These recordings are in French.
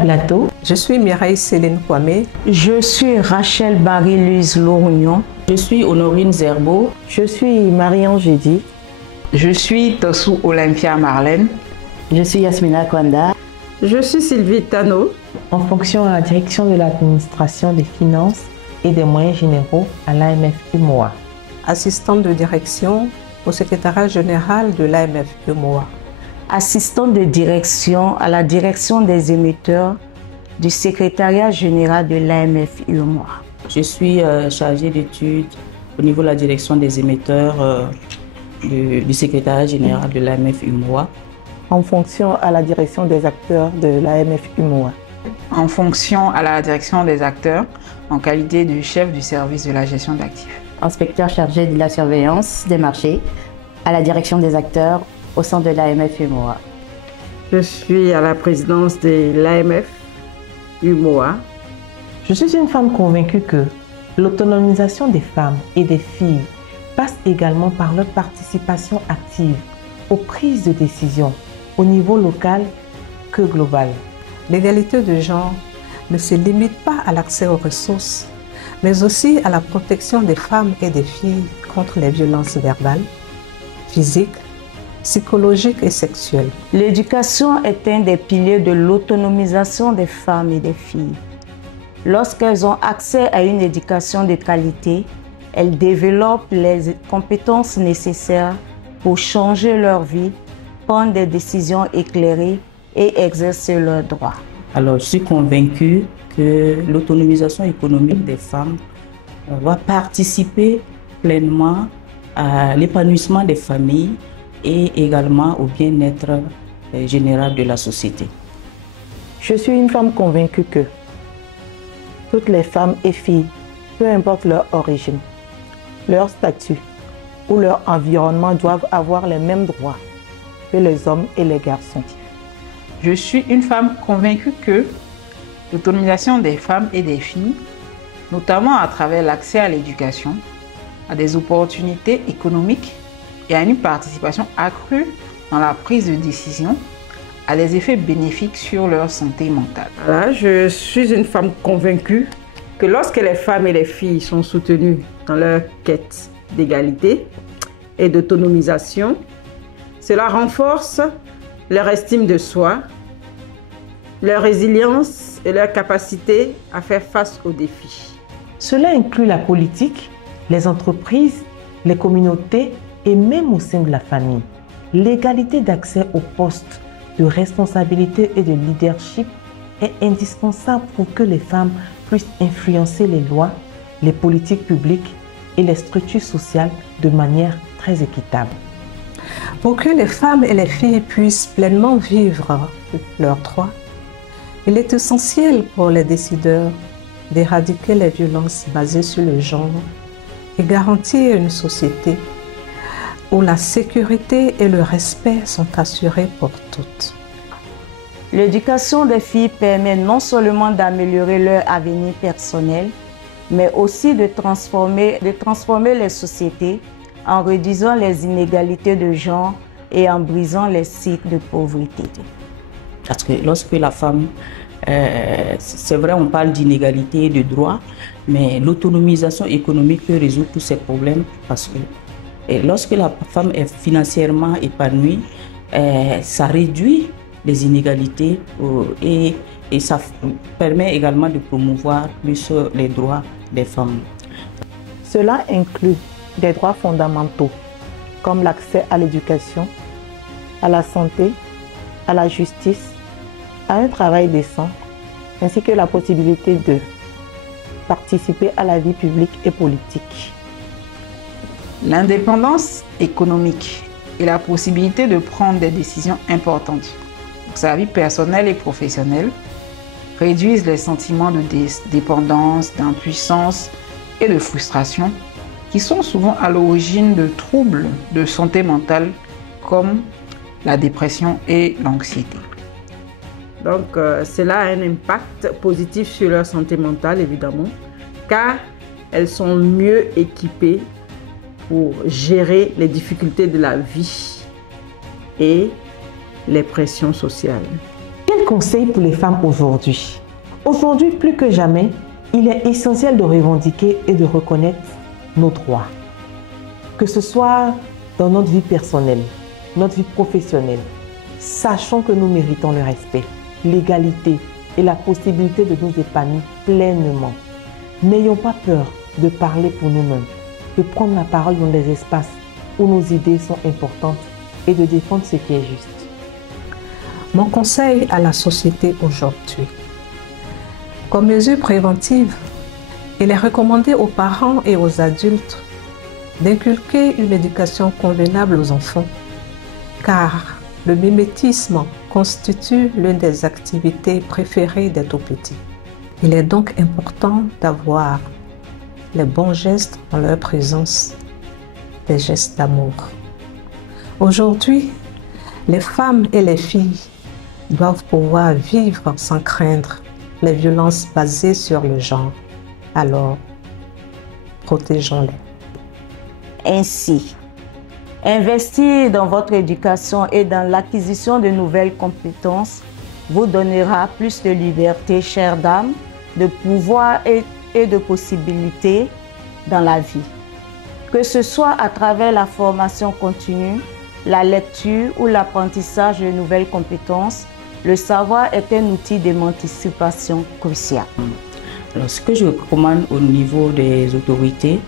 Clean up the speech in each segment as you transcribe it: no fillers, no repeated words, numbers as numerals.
Blateau. Je suis Mireille Céline Kwame. Je suis Rachel Marie-Louise Laurignon. Je suis Honorine Zerbo. Je suis Marie-Ange Jeudi. Je suis Tossou Olympia Marlène. Je suis Yasmina Kwanda. Je suis Sylvie Tano. En fonction à la direction de l'administration des finances et des moyens généraux à l'AMF UMOA. Assistante de direction au secrétariat général de l'AMF UMOA. Assistante de direction à la direction des émetteurs du secrétariat général de l'AMF UMOA. Je suis chargée d'études au niveau de la direction des émetteurs du secrétariat général de l'AMF UMOA. En fonction à la direction des acteurs de l'AMF UMOA. En fonction à la direction des acteurs en qualité de chef du service de la gestion d'actifs. Inspecteur chargé de la surveillance des marchés à la direction des acteurs au sein de l'AMF UMOA. Je suis à la présidence de l'AMF UMOA. Je suis une femme convaincue que l'autonomisation des femmes et des filles passe également par leur participation active aux prises de décision au niveau local que global. L'égalité de genre ne se limite pas à l'accès aux ressources, mais aussi à la protection des femmes et des filles contre les violences verbales, physiques, psychologiques et sexuelles. L'éducation est un des piliers de l'autonomisation des femmes et des filles. Lorsqu'elles ont accès à une éducation de qualité, elles développent les compétences nécessaires pour changer leur vie, prendre des décisions éclairées et exercer leurs droits. Alors, je suis convaincue que l'autonomisation économique des femmes va participer pleinement à l'épanouissement des familles et également au bien-être général de la société. Je suis une femme convaincue que toutes les femmes et filles, peu importe leur origine, leur statut ou leur environnement, doivent avoir les mêmes droits que les hommes et les garçons. Je suis une femme convaincue que l'autonomisation des femmes et des filles, notamment à travers l'accès à l'éducation, à des opportunités économiques et à une participation accrue dans la prise de décision, a des effets bénéfiques sur leur santé mentale. Voilà, je suis une femme convaincue que lorsque les femmes et les filles sont soutenues dans leur quête d'égalité et d'autonomisation, cela renforce leur estime de soi, leur résilience et leur capacité à faire face aux défis. Cela inclut la politique, les entreprises, les communautés et même au sein de la famille. L'égalité d'accès aux postes de responsabilité et de leadership est indispensable pour que les femmes puissent influencer les lois, les politiques publiques et les structures sociales de manière très équitable. Pour que les femmes et les filles puissent pleinement vivre leurs droits, il est essentiel pour les décideurs d'éradiquer les violences basées sur le genre et garantir une société où la sécurité et le respect sont assurés pour toutes. L'éducation des filles permet non seulement d'améliorer leur avenir personnel, mais aussi de transformer les sociétés en réduisant les inégalités de genre et en brisant les cycles de pauvreté. Parce que lorsque la femme, c'est vrai, on parle d'inégalité de droits, mais l'autonomisation économique peut résoudre tous ces problèmes parce que lorsque la femme est financièrement épanouie, ça réduit les inégalités et ça permet également de promouvoir plus les droits des femmes. Cela inclut des droits fondamentaux comme l'accès à l'éducation, à la santé, à la justice, à un travail décent, ainsi que la possibilité de participer à la vie publique et politique. L'indépendance économique et la possibilité de prendre des décisions importantes pour sa vie personnelle et professionnelle réduisent les sentiments de dépendance, d'impuissance et de frustration qui sont souvent à l'origine de troubles de santé mentale comme la dépression et l'anxiété. Donc, cela a un impact positif sur leur santé mentale, évidemment, car elles sont mieux équipées pour gérer les difficultés de la vie et les pressions sociales. Quelles conseils pour les femmes aujourd'hui? Aujourd'hui, plus que jamais, il est essentiel de revendiquer et de reconnaître nos droits. Que ce soit dans notre vie personnelle, notre vie professionnelle, sachant que nous méritons le respect, l'égalité et la possibilité de nous épanouir pleinement. N'ayons pas peur de parler pour nous-mêmes, de prendre la parole dans les espaces où nos idées sont importantes et de défendre ce qui est juste. Mon conseil à la société aujourd'hui. Comme mesure préventive, il est recommandé aux parents et aux adultes d'inculquer une éducation convenable aux enfants, car le mimétisme constitue l'une des activités préférées des tout-petits. Il est donc important d'avoir les bons gestes en leur présence, des gestes d'amour. Aujourd'hui, les femmes et les filles doivent pouvoir vivre sans craindre les violences basées sur le genre. Alors, protégeons-les. Ainsi, investir dans votre éducation et dans l'acquisition de nouvelles compétences vous donnera plus de liberté, chère dame, de pouvoir et de possibilités dans la vie. Que ce soit à travers la formation continue, la lecture ou l'apprentissage de nouvelles compétences, le savoir est un outil d'émancipation crucial. Alors, ce que je recommande au niveau des autorités,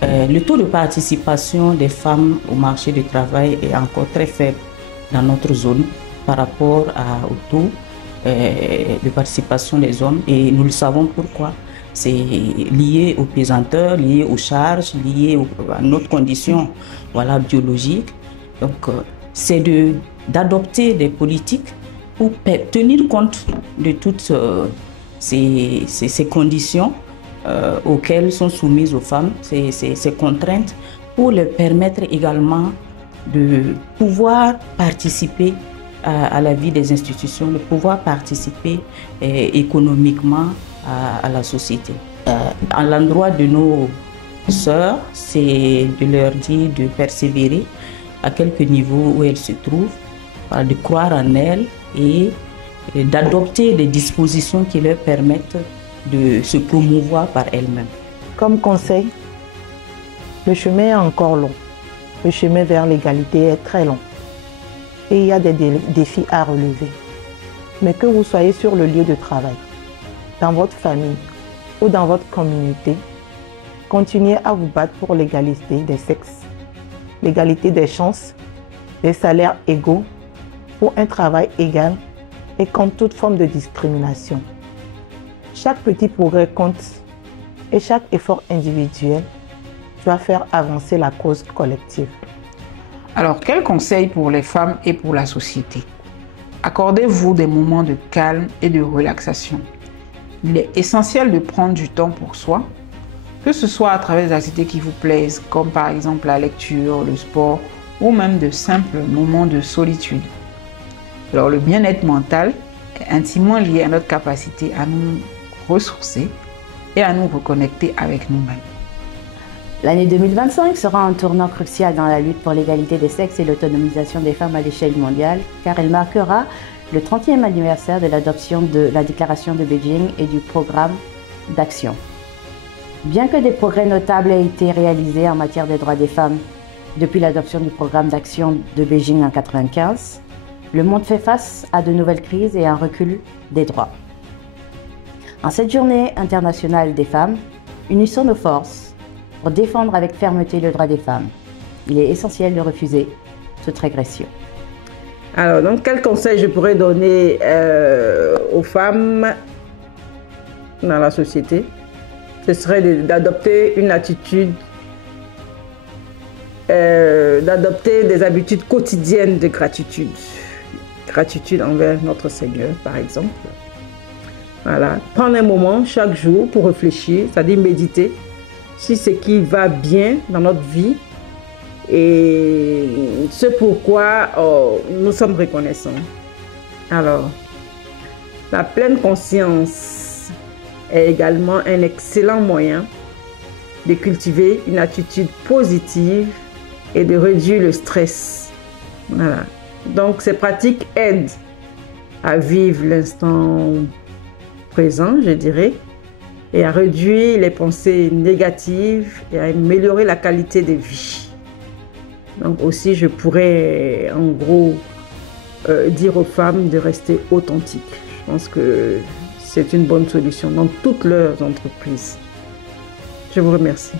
le taux de participation des femmes au marché du travail est encore très faible dans notre zone par rapport au taux de participation des hommes. Et nous le savons pourquoi. C'est lié aux pesanteurs, lié aux charges, lié à notre condition biologique. Donc, c'est d'adopter des politiques pour tenir compte de toutes ces conditions auxquelles sont soumises aux femmes, ces contraintes, pour leur permettre également de pouvoir participer à la vie des institutions, de pouvoir participer économiquement à la société. À l'endroit de nos sœurs, c'est de leur dire de persévérer à quelque niveau où elles se trouvent, de croire en elles et d'adopter des dispositions qui leur permettent de se promouvoir par elles-mêmes. Comme conseil, le chemin est encore long. Le chemin vers l'égalité est très long. Et il y a des défis à relever. Mais que vous soyez sur le lieu de travail, dans votre famille ou dans votre communauté, continuez à vous battre pour l'égalité des sexes, l'égalité des chances, des salaires égaux, pour un travail égal et contre toute forme de discrimination. Chaque petit progrès compte et chaque effort individuel doit faire avancer la cause collective. Alors, quels conseils pour les femmes et pour la société? Accordez-vous des moments de calme et de relaxation. Il est essentiel de prendre du temps pour soi, que ce soit à travers des activités qui vous plaisent, comme par exemple la lecture, le sport, ou même de simples moments de solitude. Alors, le bien-être mental est intimement lié à notre capacité à nous ressourcer et à nous reconnecter avec nous-mêmes. L'année 2025 sera un tournant crucial dans la lutte pour l'égalité des sexes et l'autonomisation des femmes à l'échelle mondiale, car elle marquera le 30e anniversaire de l'adoption de la déclaration de Beijing et du programme d'action. Bien que des progrès notables aient été réalisés en matière des droits des femmes depuis l'adoption du programme d'action de Beijing en 1995, le monde fait face à de nouvelles crises et un recul des droits. En cette journée internationale des femmes, unissons nos forces pour défendre avec fermeté le droit des femmes. Il est essentiel de refuser toute régression. Alors, donc, quel conseil je pourrais donner aux femmes dans la société? Ce serait d'adopter une attitude, d'adopter des habitudes quotidiennes de gratitude. Gratitude envers notre Seigneur, par exemple. Voilà. Prendre un moment chaque jour pour réfléchir, c'est-à-dire méditer sur ce qui va bien dans notre vie et ce pourquoi nous sommes reconnaissants. Alors, la pleine conscience est également un excellent moyen de cultiver une attitude positive et de réduire le stress. Voilà. Donc, ces pratiques aident à vivre l'instant présent, je dirais, et à réduire les pensées négatives et à améliorer la qualité de vie. Donc aussi, je pourrais en gros dire aux femmes de rester authentiques. Je pense que c'est une bonne solution dans toutes leurs entreprises. Je vous remercie.